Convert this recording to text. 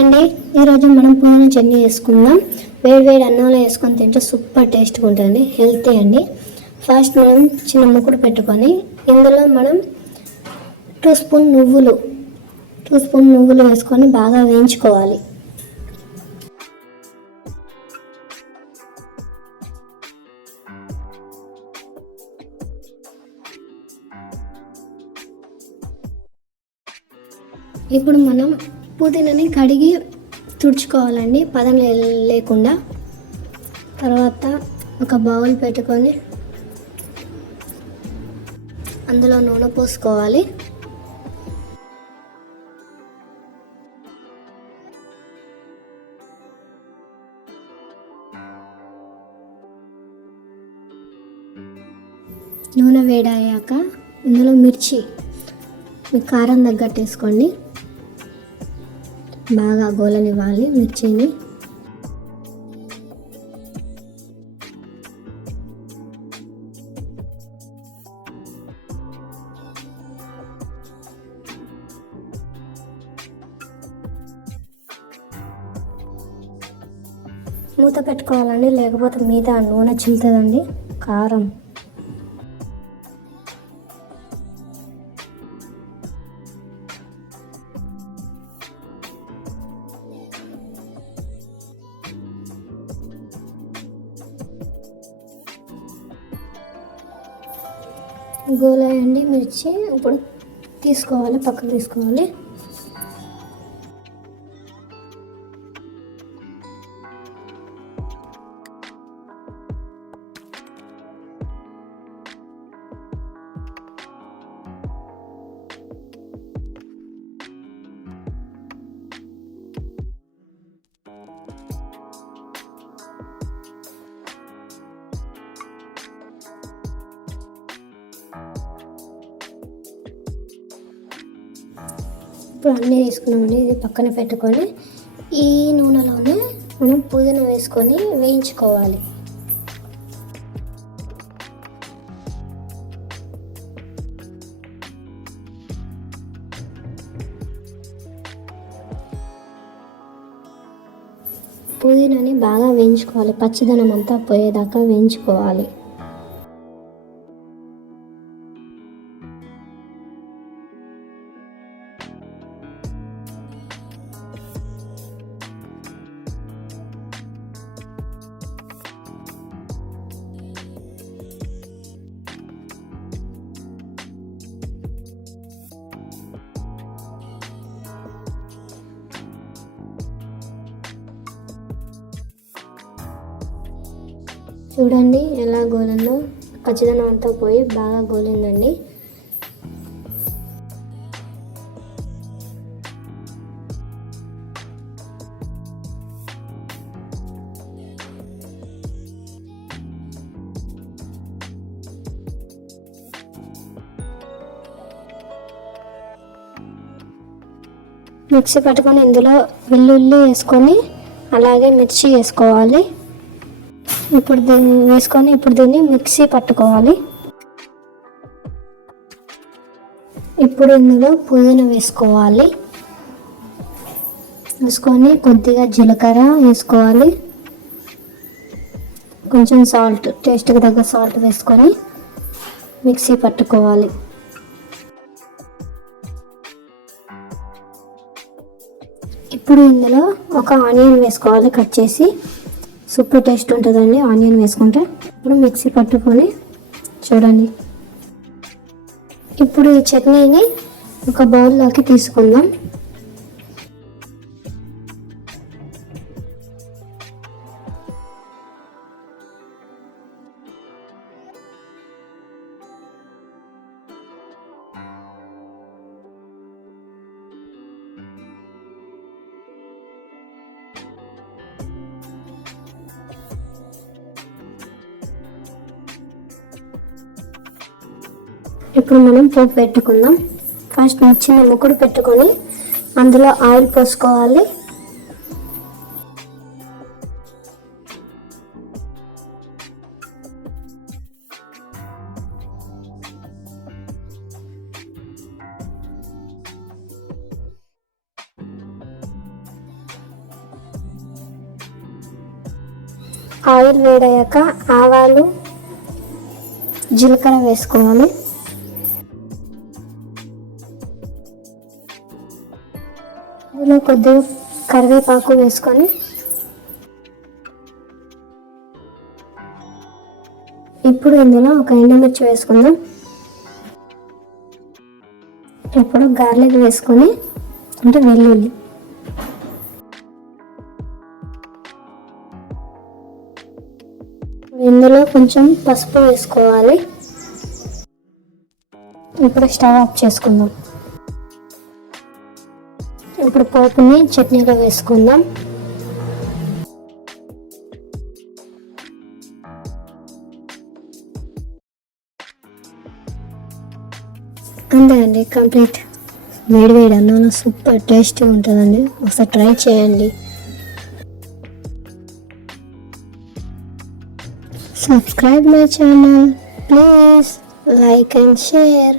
అండి, ఈరోజు మనం పుదీనా చట్నీ వేసుకుందాం. వేడి అన్నంలో వేసుకొని తింటే సూపర్ టేస్ట్గా ఉంటుంది, హెల్తీ అండి. ఫస్ట్ మనం చిన్న ముక్కుడు పెట్టుకొని ఇందులో మనం 2 స్పూన్ నువ్వులు వేసుకొని బాగా వేయించుకోవాలి. ఇప్పుడు మనం పుదీనాని కడిగి తుడుచుకోవాలండి, పదం లేకుండా. తర్వాత ఒక బౌల్ పెట్టుకొని అందులో నూనె పోసుకోవాలి. నూనె వేడయ్యాక ఇందులో మిర్చి మీ కారం తగ్గట్టు వేసుకోండి. బాగా గోలనివ్వాలి మిర్చిని. మూత పెట్టుకోవాలండి, లేకపోతే మీద నూనె చిల్లుతుందండి. కారం గోలాయండి మిర్చి. ఇప్పుడు తీసుకోవాలి, పక్కకు తీసుకోవాలి. ఇప్పుడు అన్నీ తీసుకున్నామండి, ఇది పక్కన పెట్టుకొని ఈ నూనెలోనే మనం పుదీనా వేసుకొని వేయించుకోవాలి. పుదీనాని బాగా వేయించుకోవాలి, పచ్చిదనం అంతా పోయేదాకా వేయించుకోవాలి. చూడండి ఎలా గోలిందో, పచ్చిదనం అంతా పోయి బాగా గోలిందండి. మిక్సీ పట్టుకొని ఇందులో వెల్లుల్లి వేసుకొని అలాగే మిర్చి వేసుకోవాలి. ఇప్పుడు దీన్ని మిక్సీ పట్టుకోవాలి. ఇప్పుడు ఇందులో పుదీనా వేసుకోవాలి. వేసుకొని కొద్దిగా జీలకర్ర వేసుకోవాలి, కొంచెం సాల్ట్, టేస్ట్కి తగ్గ సాల్ట్ వేసుకొని మిక్సీ పట్టుకోవాలి. ఇప్పుడు ఇందులో ఒక ఆనియన్ వేసుకోవాలి, కట్ చేసి. సూపర్ టేస్ట్ ఉంటుందండి ఆనియన్ వేసుకుంటే. ఇప్పుడు మిక్సీ పట్టుకొని చూడండి. ఇప్పుడు ఈ చట్నీని ఒక బౌల్లోకి తీసుకుందాం. ఇప్పుడు మనం పోపు పెట్టుకుందాం. ఫస్ట్ చిన్న ముక్కుడు పెట్టుకొని అందులో ఆయిల్ పోసుకోవాలి. ఆయిల్ వేడయ్యాక ఆవాలు జీలకర్ర వేసుకోవాలి. ఇందులో కొద్దిగా కరివేపాకు వేసుకొని ఇప్పుడు ఇందులో ఒక ఎండుమిర్చి వేసుకుందాం. ఇప్పుడు గార్లిక్ వేసుకొని అంటే వెల్లుల్లి, ఇందులో కొంచెం పసుపు వేసుకోవాలి. ఇప్పుడు స్టవ్ ఆఫ్ చేసుకుందాం. ఇప్పుడు పోపుని చట్నీలో వేసుకుందాం. అంతే అండి, కంప్లీట్. వేడి వేడి అన్నంలో సూపర్ టేస్టీ ఉంటుందండి, ఒకసారి ట్రై చేయండి. Subscribe my channel, please like and share.